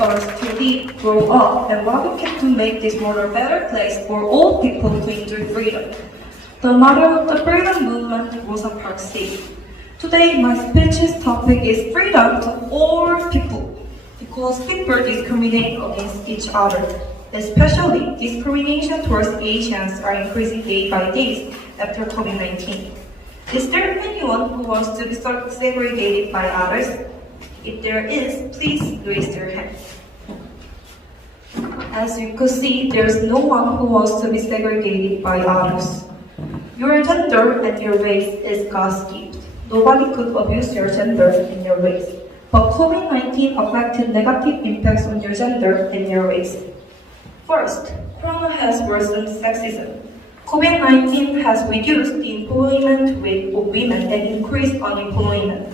us to live, grow up, and what we can to make this world a better place for all people to enjoy freedom. The motto of the freedom movement, Rosa Parks said. Today, my speech's topic is freedom to all people, because people discriminate against each other. Especially, discrimination towards Asians are increasing day by day after COVID-19. Is there anyone who wants to be segregated by others? If there is, please raise your hand. As you could see, there is no one who wants to be segregated by others. Your gender and your race is God's gift. Nobody could abuse your gender and your race. But COVID-19 affected negative impacts on your gender and your race. First, Corona has worsened sexism. COVID-19 has reduced the employment rate of women and increased unemployment.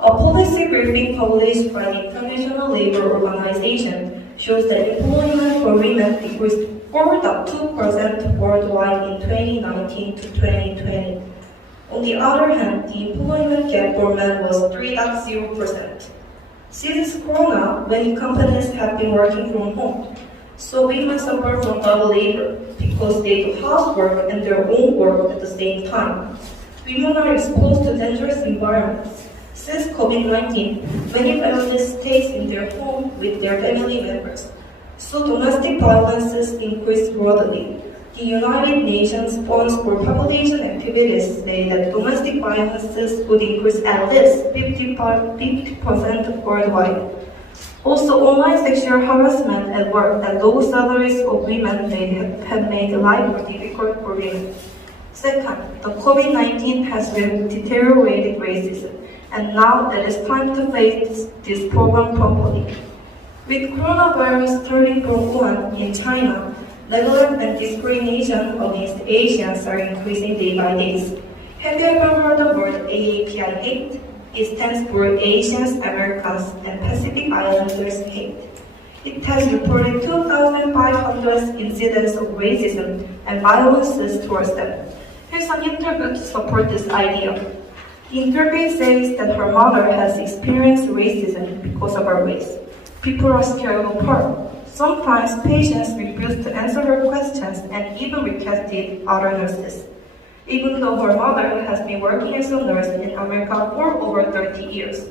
A policy briefing published by the International Labour Organization shows that employment for women decreased 4.2% worldwide in 2019 to 2020. On the other hand, the employment gap for men was 3.0%. Since Corona, many companies have been working from home, so women suffer from double labor because they do housework and their own work at the same time. Women are exposed to dangerous environments. Since COVID-19, many families stay in their home with their family members, so domestic violences increased broadly. The United Nations Funds for Population Activities say that domestic violences would increase at least 50% worldwide. Also, online sexual harassment at work and low salaries of women have made life more difficult for women. Second, the COVID-19 has deteriorated racism, and now it is time to face this problem properly. With coronavirus turning from Wuhan in China, neglect and discrimination against Asians are increasing day by day. Have you ever heard the word AAPI hate? It stands for Asians, Americans, and Pacific Islanders hate. It has reported 2,500 incidents of racism and violences towards them. Here's an interview to support this idea. The interview says that her mother has experienced racism because of her race. People are scared of her. Sometimes patients refuse to answer her questions and even requested other nurses, even though her mother has been working as a nurse in America for over 30 years.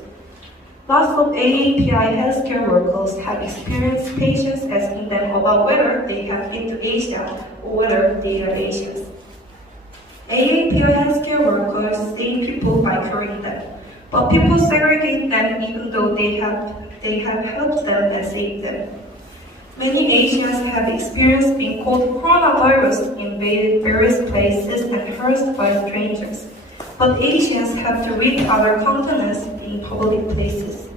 Lots of AAPI healthcare workers have experienced patients asking them about whether they have been to Asia or whether they are Asians. AAPI healthcare workers save people by curing them, but people segregate them even though they have helped them and saved them. Many Asians have experienced being called coronavirus in various places and harassed by strangers, but Asians have to read other continents in public places.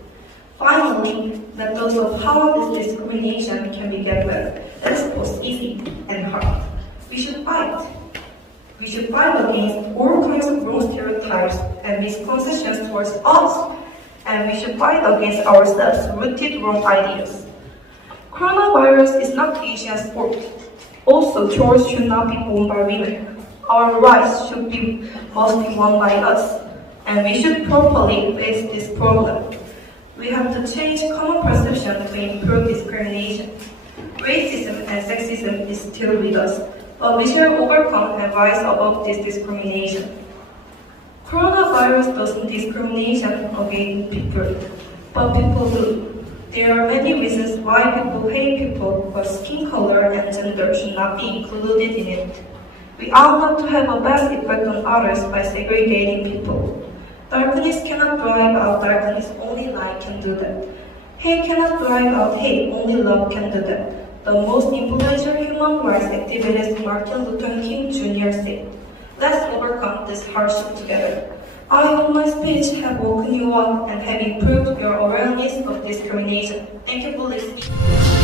Finally, let us know how this discrimination can be dealt with. That is both easy and hard. We should fight. We should fight against all kinds of wrong stereotypes and misconceptions towards us, and we should fight against ourselves rooted wrong ideas. Coronavirus is not Asia's fault. Also, chores should not be worn by women. Our rights must be won by us, and we should properly face this problem. We have to change common perception to improve discrimination. Racism and sexism is still with us, but we shall overcome and rise above this discrimination. Coronavirus doesn't discriminate against people, but people do. There are many reasons why people hate people, but skin color and gender should not be included in it. We all want to have a bad effect on others by segregating people. Darkness cannot drive out darkness, only light can do that. Hate cannot drive out hate, only love can do that. The most influential human rights activist Martin Luther King Jr. said, "Let's overcome this hardship together." I hope my speech have woken you up and have improved your awareness of discrimination. Thank you for listening.